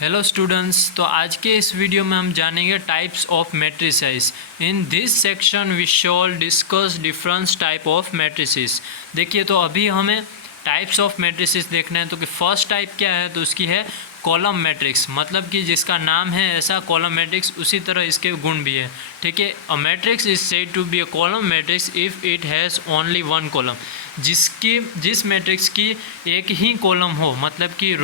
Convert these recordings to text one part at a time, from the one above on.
Hello students, तो आज के इस वीडियो में हम जानेंगे types of matrices. In this section we shall discuss different type of matrices. देखिए, तो अभी हमें टाइप्स ऑफ मैट्रिसेस देखना है। तो कि फर्स्ट टाइप क्या है, तो उसकी है कॉलम मैट्रिक्स। मतलब कि जिसका नाम है ऐसा कॉलम मैट्रिक्स, उसी तरह इसके गुण भी है। ठीक है, a matrix is said to be a column matrix if it has only one column. जिस मैट्रिक्स की एक ही कॉलम हो, मतलब कि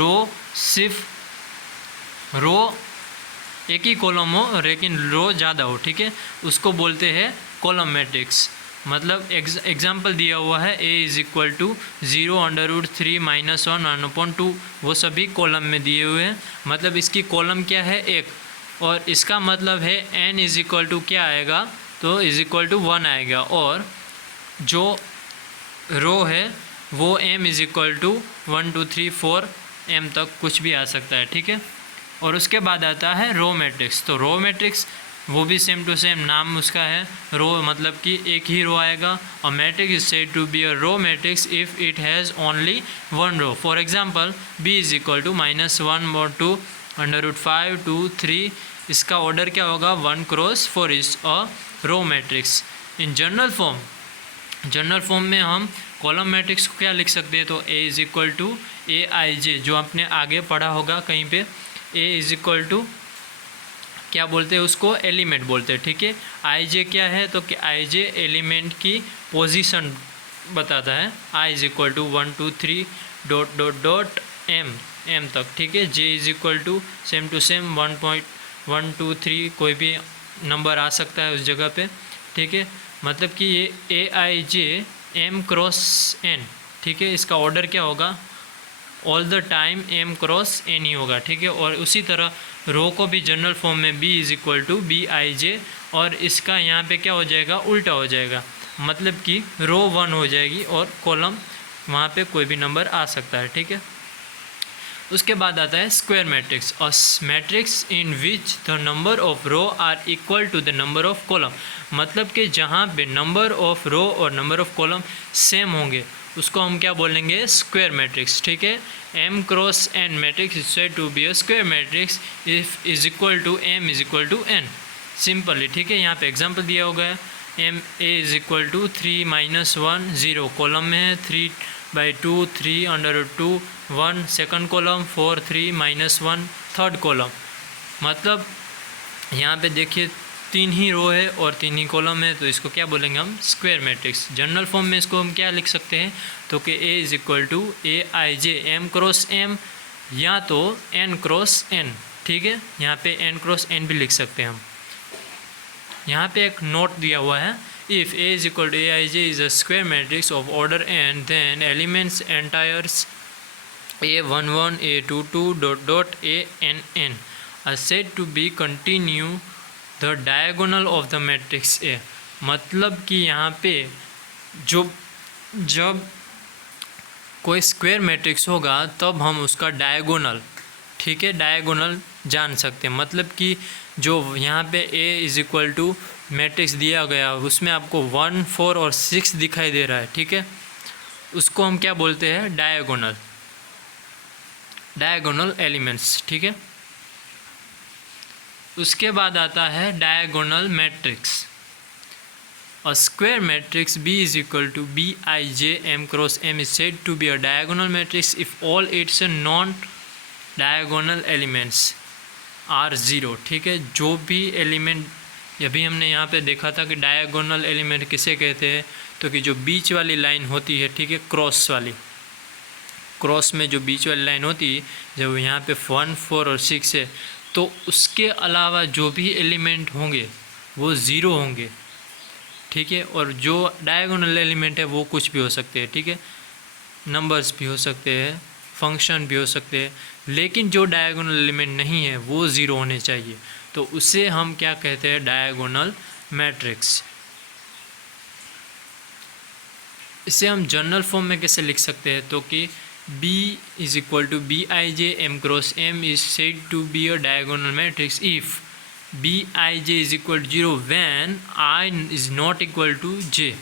रो एक ही कॉलम हो लेकिन रो ज़्यादा हो, ठीक है, उसको बोलते हैं कॉलम मैट्रिक्स। मतलब एग्जाम्पल दिया हुआ है a इज़ इक्वल टू 0√3 - 1/2, वो सभी कॉलम में दिए हुए हैं। मतलब इसकी कॉलम क्या है, एक, और इसका मतलब है n इज़ इक्वल टू क्या आएगा, तो इज़ इक्वल टू 1 आएगा। और जो रो है वो m is equal to 1 2 3 4 m तक कुछ भी आ सकता है, ठीक है। और उसके बाद आता है रो मैट्रिक्स। तो रो मैट्रिक्स वो भी सेम टू सेम नाम उसका है, रो मतलब कि एक ही रो आएगा। और matrix is said to be a row matrix if it has only one row. For example b is equal to -1 2 √5 2 3। इसका ऑर्डर क्या होगा, 1 cross 4 is a row matrix. In general form में हम कॉलम मैट्रिक्स को क्या लिख सकते हैं, तो a is equal to aij, जो आपने आगे पढ़ा होगा कहीं पे। a इज इक्वल टू क्या बोलते हैं, उसको एलिमेंट बोलते हैं, ठीक है। आई जे क्या है, तो कि आई जे एलिमेंट की पोजीशन बताता है। i is equal to 1 2 3 dot dot dot m तक, ठीक है। j is equal to same to same 1.1 2 3 कोई भी नंबर आ सकता है उस जगह पे, ठीक है। मतलब कि ये aij m क्रॉस n, ठीक है। इसका ऑर्डर क्या होगा, all the time m cross n ही होगा, ठीक है। और उसी तरह रो को भी जनरल फॉर्म में b is equal to bij, और इसका यहाँ पे क्या हो जाएगा, उल्टा हो जाएगा। मतलब कि रो 1 हो जाएगी और कॉलम वहाँ पे कोई भी नंबर आ सकता है, ठीक है। उसके बाद आता है square matrix. A matrix in which the number of row are equal to the number of column. मतलब कि जहाँ पे नंबर ऑफ रो और नंबर ऑफ कॉलम सेम होंगे उसको हम क्या बोलेंगे, स्क्वायर मैट्रिक्स, ठीक है। m cross n matrix is said to be a square matrix if is equal to m is equal to n। Simply, ठीक है। यहाँ पे एग्जांपल दिया होगा है m a is equal to 3 - 1 0 column में है, 3/2 3√2 1 सेकंड कॉलम, 4 3 - 1 थर्ड कॉलम। मतलब यहाँ पे देखिए 3 ही रो है और 3 ही कॉलम है, तो इसको क्या बोलेंगे हम, स्क्वायर मैट्रिक्स। जनरल फॉर्म में इसको हम क्या लिख सकते हैं, तो कि a is equal to aij m cross m या तो n क्रॉस n, ठीक है। यहाँ पे n क्रॉस n भी लिख सकते हैं हम। यहाँ पे एक नोट दिया हुआ है, if a is equal to aij is a square matrix of order n then elements entries a11 a22 dot dot a n are said to be continue the diagonal of the matrix A. मतलब कि यहाँ पे जब कोई square matrix होगा तब हम उसका डायगोनल, ठीक है, डायगोनल जान सकते हैं। मतलब कि जो यहाँ पे a is equal to matrix दिया गया उसमें आपको 1 4 और 6 दिखाई दे रहा है, ठीक है, उसको हम क्या बोलते हैं, डायगोनल एलिमेंट्स, ठीक है। उसके बाद आता है diagonal matrix. A square matrix b is equal to bij m cross m is said to be a diagonal matrix if all its non diagonal elements are 0, ठीक है। जो भी एलिमेंट अभी हमने यहाँ पे देखा था कि डायगोनल एलिमेंट किसे कहते हैं, तो कि जो बीच वाली लाइन होती है, ठीक है, क्रॉस में जो बीच वाली लाइन होती है, जब यहाँ पे 1 4 और 6 है, तो उसके अलावा जो भी एलिमेंट होंगे वो 0 होंगे, ठीक है। और जो डायगोनल एलिमेंट है वो कुछ भी हो सकते हैं, ठीक है, नंबर्स भी हो सकते हैं, फंक्शन भी हो सकते हैं, लेकिन जो डायगोनल एलिमेंट नहीं है वो 0 होने चाहिए। तो उसे हम क्या कहते हैं, डायगोनल मैट्रिक्स। इसे हम जनरल फॉर्म में कैसे लिख सकते हैं, तो कि b is equal to bij m cross m is said to be a diagonal matrix if bij is equal to 0 when i is not equal to j,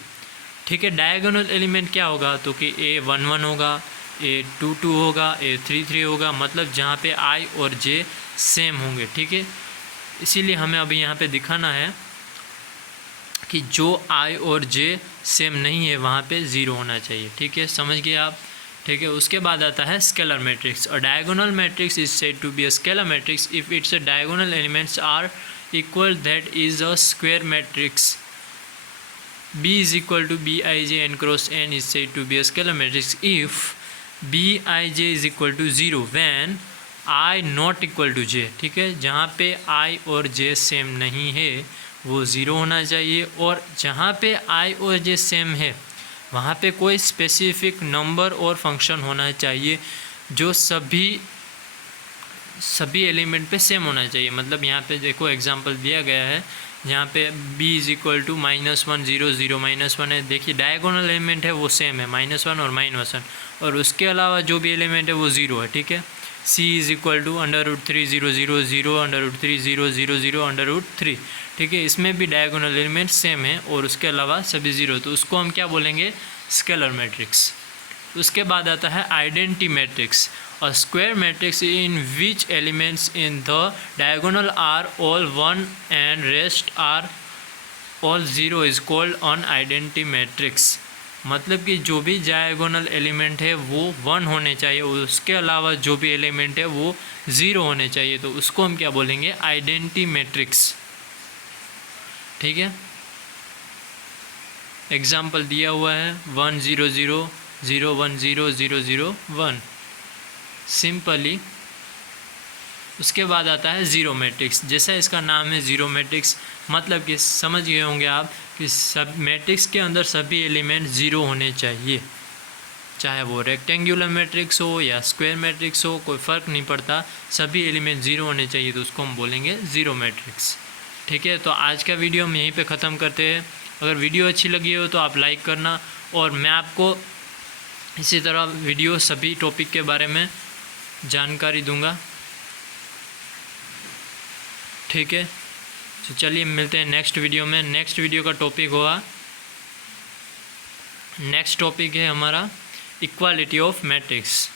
ठीक है। डायगोनल एलिमेंट क्या होगा, तो कि a 1 1 होगा, A22 होगा, A33 होगा, मतलब जहाँ पे I और J सेम होंगे, ठीक है। इसीलिए हमें अभी यहाँ पे दिखाना है कि जो I और J सेम नहीं है वहाँ पे 0 होना चाहिए, ठीक है, समझ गए आप, ठीक है। उसके बाद आता है scalar matrix. A diagonal matrix is said to be a scalar matrix if its diagonal elements are equal, that is a square matrix. B is equal to Bij n cross n is said to be a scalar matrix if Bij is equal to 0 when I not equal to J, ठीक है। जहाँ पे I और J same नहीं है वो 0 होना चाहिए, और जहाँ पे I और J सेम है वहाँ पे कोई स्पेसिफिक नंबर और फंक्शन होना चाहिए जो सभी एलिमेंट पे सेम होना चाहिए। मतलब यहाँ पे देखो एग्जांपल दिया गया है, यहाँ पे b इज इक्वल टू -1 0 0 -1 है। देखिए डायगोनल एलिमेंट है वो सेम है, -1 और -1, और उसके अलावा जो भी एलिमेंट है वो 0 है, ठीक है। c इज इक्वल टू √3 0 0 0 √3 0 0 0 √3, ठीक है। इसमें भी डायगोनल एलिमेंट सेम है और उसके अलावा सभी 0, तो उसको हम क्या बोलेंगे, स्केलर मैट्रिक्स। उसके बाद आता है identity matrix. A square matrix in which elements in the diagonal are all 1 and rest are all 0 is called an identity matrix। मतलब कि जो भी डायगोनल एलिमेंट है वो 1 होने चाहिए, उसके अलावा जो भी एलिमेंट है वो 0 होने चाहिए, तो उसको हम क्या बोलेंगे, आइडेंटिटी मैट्रिक्स, ठीक है। एग्जाम्पल दिया हुआ है 1 0 0 0 1 0 0 0 1 सिंपली। उसके बाद आता है ज़ीरो मैट्रिक्स। जैसा इसका नाम है ज़ीरो मैट्रिक्स, मतलब कि समझ गए होंगे आप कि सब मैट्रिक्स के अंदर सभी एलिमेंट ज़ीरो होने चाहिए, चाहे वो रेक्टेंगुलर मैट्रिक्स हो या स्क्वायर मैट्रिक्स हो, कोई फ़र्क नहीं पड़ता, सभी एलिमेंट ज़ीरो होने चाहिए, तो उसको हम बोलेंगे ज़ीरो मैट्रिक्स, ठीक है। तो आज का वीडियो हम यहीं पे ख़त्म करते हैं। अगर वीडियो अच्छी लगी हो तो आप लाइक करना, और मैं आपको इसी तरह वीडियो सभी टॉपिक के बारे में जानकारी दूंगा, ठीक है। तो चलिए मिलते हैं नेक्स्ट वीडियो में। नेक्स्ट वीडियो का टॉपिक होगा, नेक्स्ट टॉपिक है हमारा इक्वालिटी ऑफ मैट्रिक्स।